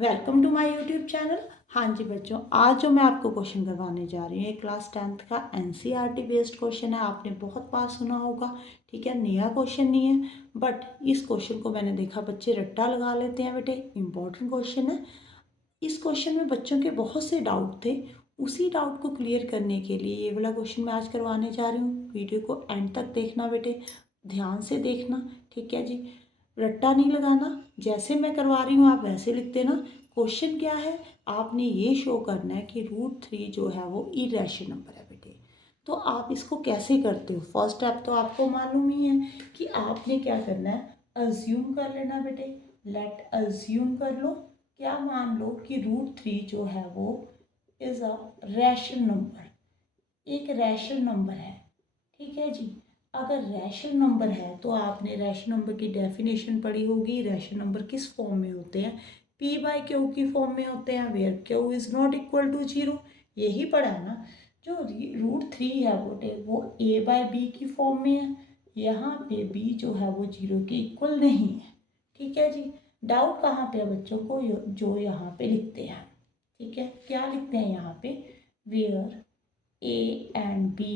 Welcome to my YouTube channel. हाँ जी बच्चों, आज जो मैं आपको क्वेश्चन करवाने जा रही हूँ ये क्लास 10th का एनसीईआरटी बेस्ड क्वेश्चन है। आपने बहुत बार सुना होगा, ठीक है। नया क्वेश्चन नहीं है, बट इस क्वेश्चन को मैंने देखा बच्चे रट्टा लगा लेते हैं। बेटे इम्पोर्टेंट क्वेश्चन है। इस क्वेश्चन में बच्चों के बहुत से डाउट थे, उसी डाउट को क्लियर करने के लिए ये वाला क्वेश्चन मैं आज करवाने जा रही हूँ। वीडियो को एंड तक देखना बेटे, ध्यान से देखना, ठीक है जी। रट्टा नहीं लगाना, जैसे मैं करवा रही हूँ आप वैसे लिख देना। क्वेश्चन क्या है, आपने ये शो करना है कि √3 जो है वो इरेशनल नंबर है बेटे। तो आप इसको कैसे करते हो, फर्स्ट स्टेप तो आपको मालूम ही है कि आपने क्या करना है, अज्यूम कर लेना बेटे। लेट अज्यूम कर लो, क्या मान लो कि √3 जो है वो इज़ अ रैशनल नंबर, एक रैशनल नंबर है, ठीक है जी। अगर रैशनल नंबर है तो आपने रैशनल नंबर की डेफिनेशन पढ़ी होगी। रैशनल नंबर किस फॉर्म में होते हैं, p/q की फॉर्म में होते हैं, where q is not equal to 0। यही पढ़ा है ना। जो √3 है वो a/b की फॉर्म में है। यहाँ पे b जो है वो 0 के इक्वल नहीं है, ठीक है जी। डाउट कहाँ पे है बच्चों को, जो यहाँ पे लिखते हैं, ठीक है। क्या लिखते हैं यहाँ पे, where a and b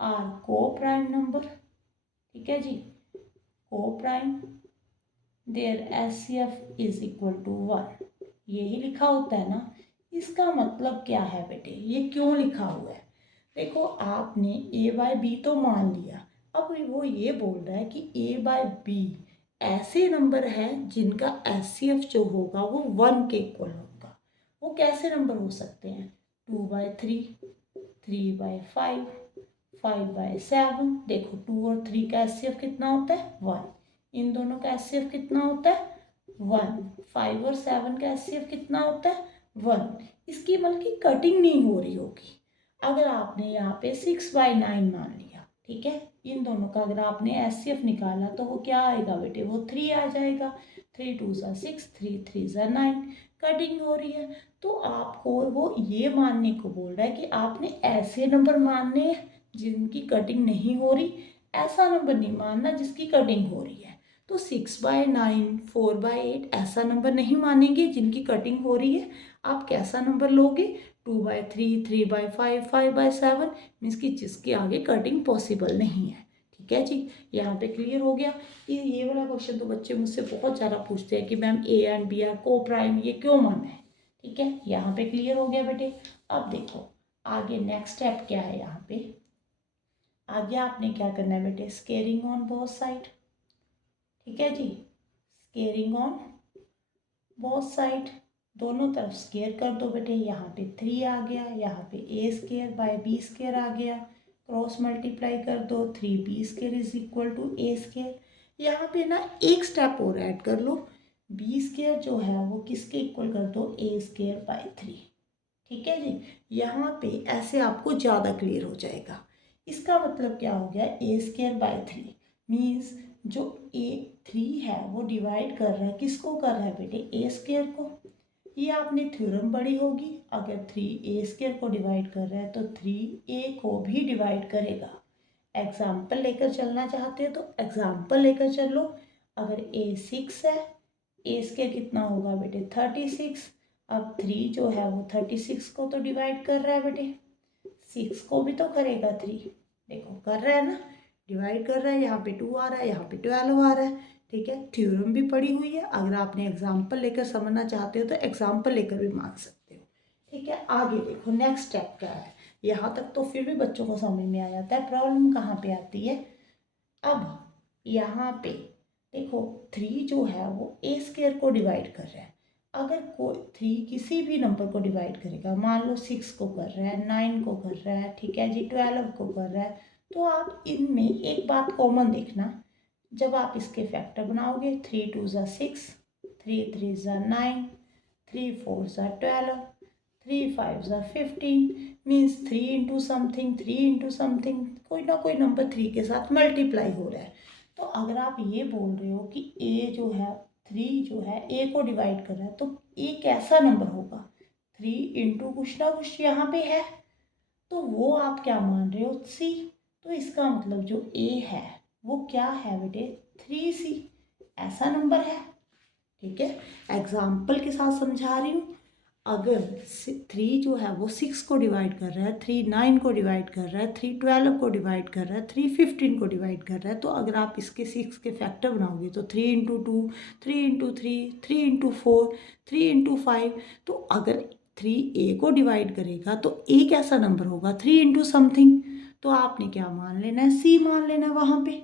are coprime number, ठीक है जी, coprime, their HCF is equal to 1। यही लिखा होता है ना। इसका मतलब क्या है बेटे, ये क्यों लिखा हुआ है। देखो आपने a/b तो मान लिया, अब वो ये बोल रहा है कि a/b ऐसे नंबर है जिनका एचसीएफ जो होगा वो 1 के इक्वल होगा। वो कैसे नंबर हो सकते हैं, 2/3, 3/5, 5/7। देखो 2 और 3 का एचसीएफ कितना होता है, 1। इन दोनों का एचसीएफ कितना होता है, 1। 5 और 7 का एचसीएफ कितना होता है, 1। इसकी मतलब की कटिंग नहीं हो रही होगी। अगर आपने यहाँ पे 6/9 मान लिया, ठीक है, इन दोनों का अगर आपने एचसीएफ निकाला तो वो क्या आएगा बेटे, वो 3 आ जाएगा। 3 2 6, 3 3 9। कटिंग हो रही है, तो आपको वो ये मानने को बोल रहा है कि आपने ऐसे नंबर मानने हैं जिनकी कटिंग नहीं हो रही, ऐसा नंबर नहीं मानना जिसकी कटिंग हो रही है। तो 6/9, 4/8 ऐसा नंबर नहीं मानेंगे जिनकी कटिंग हो रही है। आप कैसा नंबर लोगे, 2/3, 3/5, 5/7, मीन्स कि जिसके आगे कटिंग पॉसिबल नहीं है, ठीक है जी। यहाँ पे क्लियर हो गया। ये वाला क्वेश्चन तो बच्चे मुझसे बहुत ज़्यादा पूछते हैं कि ma'am A and B are coprime, ये क्यों माना है, ठीक है। यहाँ पे क्लियर हो गया बेटे। अब देखो आगे नेक्स्ट स्टेप क्या है। यहाँ पे आगे आपने क्या करना है बेटे, स्केयरिंग ऑन बोथ साइड, ठीक है जी। स्केयरिंग ऑन बोथ साइड, दोनों तरफ स्केयर कर दो बेटे। यहाँ पे 3 आ गया, यहाँ पे a² / b² आ गया, क्रॉस मल्टीप्लाई कर दो, 3b² is equal to a²। यहाँ पे ना एक स्टेप और ऐड कर लो, b² जो है वो किसके इक्वल कर दो, a²/3, ठीक है जी। यहाँ पे ऐसे आपको ज़्यादा क्लियर हो जाएगा। इसका मतलब क्या हो गया, a²/3 मीन्स जो a3 है वो डिवाइड कर रहा है, किसको कर रहा है बेटे, a² को। ये आपने थ्योरम पढ़ी होगी, अगर 3 a² को डिवाइड कर रहा है तो 3a को भी डिवाइड करेगा। एग्जाम्पल लेकर चलना चाहते हो तो एग्जाम्पल लेकर चल लो। अगर a6 है, a² कितना होगा बेटे, 36। अब 3 जो है वो 36 को तो डिवाइड कर रहा है बेटे, 6 को भी तो करेगा 3। देखो कर रहा है ना, डिवाइड कर रहा है। यहाँ पे 2 आ रहा है, यहाँ पे 12 आ रहा है, ठीक है। थ्योरम भी पढ़ी हुई है, अगर आपने एग्जाम्पल लेकर समझना चाहते हो तो एग्जाम्पल लेकर भी मान सकते हो, ठीक है। आगे देखो नेक्स्ट स्टेप क्या है। यहाँ तक तो फिर भी बच्चों को समझ में आ जाता है, प्रॉब्लम कहाँ पे आती है। अब यहाँ पे देखो 3 जो है वो a² को डिवाइड कर रहा है। अगर कोई 3 किसी भी नंबर को डिवाइड करेगा, मान लो 6 को कर रहा है, 9 को कर रहा है, ठीक है जी, 12 को कर रहा है, तो आप इनमें एक बात कॉमन देखना, जब आप इसके फैक्टर बनाओगे, 3 2 6, 3 3 9, 3 4 12, 3 5 15, means 3 into something, 3 into something, कोई ना कोई नंबर 3 के साथ मल्टीप्लाई हो रहा है। तो अगर आप ये बोल रहे हो कि a जो है, 3 जो है a को डिवाइड कर रहा है, तो a कैसा नंबर होगा, 3 इंटू कुछ ना कुछ यहाँ पे है, तो वो आप क्या मान रहे हो, c। तो इसका मतलब जो a है वो क्या है बेटे, 3c, ऐसा नंबर है, ठीक है, एग्जाम्पल के साथ समझा रही हूँ। अगर 3 जो है वो 6 को डिवाइड कर रहा है, 3 9 को डिवाइड कर रहा है, 3 12 को डिवाइड कर रहा है, 3 15 को डिवाइड कर रहा है, तो अगर आप इसके 6 के फैक्टर बनाओगे तो 3 इंटू 2, 3 इंटू 3, 3 इंटू 4, 3 इंटू 5। तो अगर 3 ए को डिवाइड करेगा तो ए कैसा नंबर होगा, 3 इंटू समथिंग। तो आपने क्या मान लेना है, सी मान लेना है वहाँ पे।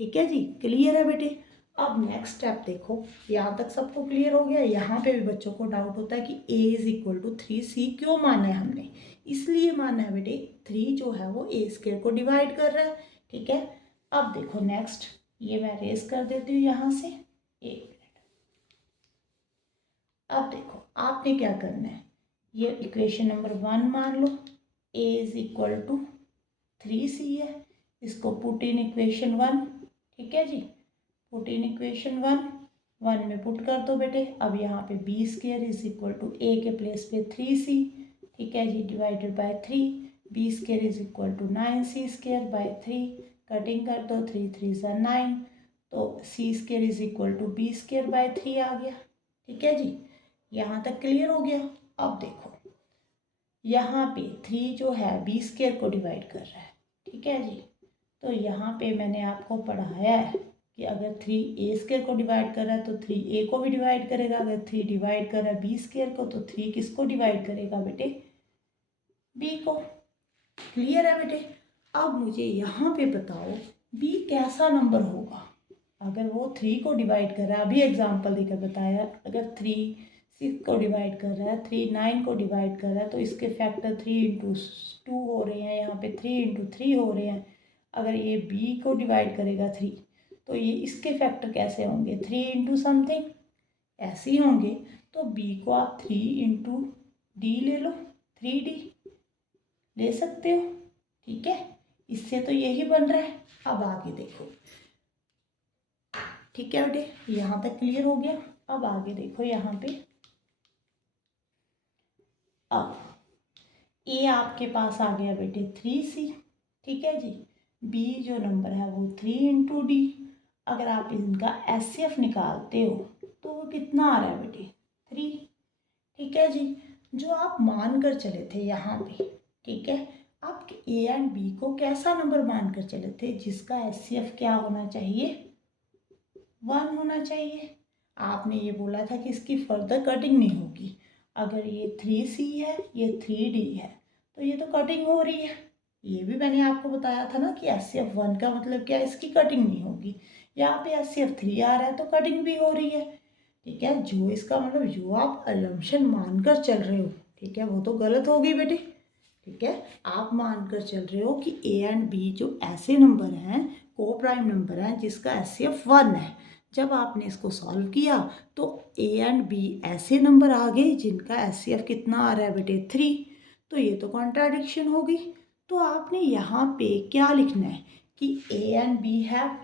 ठीक है जी, क्लियर है बेटे। अब नेक्स्ट स्टेप देखो, यहाँ तक सबको क्लियर हो गया। यहाँ पे भी बच्चों को डाउट होता है कि a is equal to 3c क्यों माना है हमने। इसलिए माना है बेटे, 3 जो है वो a स्क्वायर को डिवाइड कर रहा है। ठीक है, अब देखो नेक्स्ट, ये मैं रेस कर देती हूँ यहाँ से, एक मिनट। अब देखो आपने क्या करना है, ये इक्वेशन नंबर 1 मान लो, a is equal to 3c है, इसको पुट इन इक्वेशन 1। ठीक है जी, पुट इन इक्वेशन 1 में पुट कर दो बेटे। अब यहाँ पे B square is equal to A के प्लेस पे 3c, ठीक है जी, divided by 3। B square is equal to 9c square by 3, cutting कर दो, 3 3 ज़ा 9, तो c square is equal to B square by 3 आ गया। ठीक है जी, यहाँ तक क्लियर हो गया। अब देखो यहाँ पे 3 जो है बी स्क्वायर को डिवाइड कर रहा है। ठीक है जी, तो यहाँ पे मैंने आपको पढ़ाया है कि अगर 3 ए स्क्वायर को डिवाइड कर रहा है तो 3 ए को भी डिवाइड करेगा। अगर 3 डिवाइड कर रहा है बी स्क्वायर को तो 3 किसको डिवाइड करेगा बेटे, बी को। क्लियर है बेटे। अब मुझे यहाँ पे बताओ बी कैसा नंबर होगा। अगर वो 3 को डिवाइड कर रहा है, अभी एग्जाम्पल देकर बताया, अगर 3 6 को डिवाइड कर रहा है, 3 9 को डिवाइड कर रहा है, तो इसके फैक्टर 3 इंटू 2 हो रहे हैं, यहाँ पे 3 इंटू 3 हो रहे हैं। अगर ये बी को डिवाइड करेगा 3, तो ये इसके फैक्टर कैसे होंगे, 3 इंटू समथिंग ऐसे ही होंगे। तो बी को आप 3 इंटू डी ले लो, 3d ले सकते हो। ठीक है, इससे तो यही बन रहा है। अब आगे देखो, ठीक है बेटे, यहाँ तक क्लियर हो गया। अब आगे देखो यहाँ पे, अब ए आपके पास आ गया बेटे 3c। ठीक है जी, बी जो नंबर है वो 3 इंटू डी। अगर आप इनका एचसीएफ निकालते हो तो वो कितना आ रहा है बेटे, 3। ठीक है जी, जो आप मान कर चले थे यहाँ पे, ठीक है, आप ए एंड बी को कैसा नंबर मान कर चले थे, जिसका एचसीएफ क्या होना चाहिए, 1 होना चाहिए। आपने ये बोला था कि इसकी फर्दर कटिंग नहीं होगी। अगर ये 3c है, ये 3d है, तो ये तो कटिंग हो रही है। ये भी मैंने आपको बताया था ना कि एचसीएफ 1 का मतलब क्या है, इसकी कटिंग नहीं होगी। यहाँ पे एचसीएफ 3 आ रहा है तो कटिंग भी हो रही है। ठीक है, जो इसका मतलब जो आप असम्पशन मानकर चल रहे हो, ठीक है, वो तो गलत होगी बेटे। ठीक है, आप मानकर चल रहे हो कि ए एंड बी जो ऐसे नंबर हैं, को प्राइम नंबर हैं, जिसका एचसीएफ 1 है। जब आपने इसको सॉल्व किया तो ए एंड बी ऐसे नंबर आ गए जिनका एचसीएफ कितना आ रहा है बेटे, 3। तो ये तो कॉन्ट्राडिक्शन होगी। तो आपने यहाँ पे क्या लिखना है कि A and B have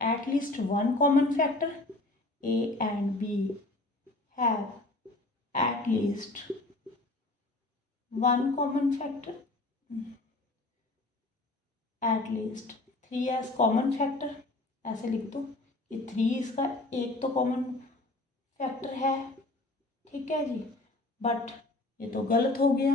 at least 1 common factor. A and B have at least 1 common factor, at least 3 as common factor. ऐसे लिख दो कि 3 इसका एक तो कॉमन फैक्टर है। ठीक है जी, बट ये तो गलत हो गया।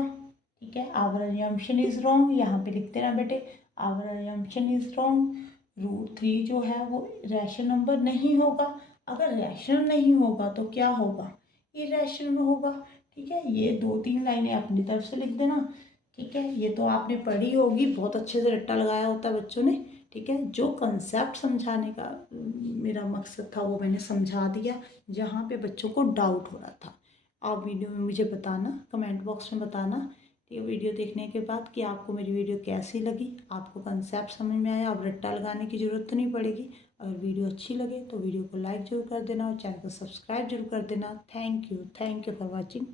ठीक है, आवर असम्पशन इज रॉन्ग, यहाँ पे लिखते ना बेटे, आवर असम्पशन इज रॉन्ग। √3 जो है वो रैशनल नंबर नहीं होगा। अगर रैशनल नहीं होगा तो क्या होगा, इरैशनल होगा। ठीक है, ये 2-3 लाइनें अपनी तरफ से लिख देना। ठीक है, ये तो आपने पढ़ी होगी, बहुत अच्छे से रट्टा लगाया होता है बच्चों ने। ठीक है, जो कंसेप्ट समझाने का मेरा मकसद था वो मैंने समझा दिया। जहाँ पे बच्चों को डाउट हो रहा था, आप वीडियो में मुझे बताना, कमेंट बॉक्स में बताना। ठीक है, वीडियो देखने के बाद कि आपको मेरी वीडियो कैसी लगी, आपको कंसेप्ट समझ में आया, अब रट्टा लगाने की ज़रूरत तो नहीं पड़ेगी। अगर वीडियो अच्छी लगे तो वीडियो को लाइक जरूर कर देना और चैनल को सब्सक्राइब जरूर कर देना। Thank you for watching.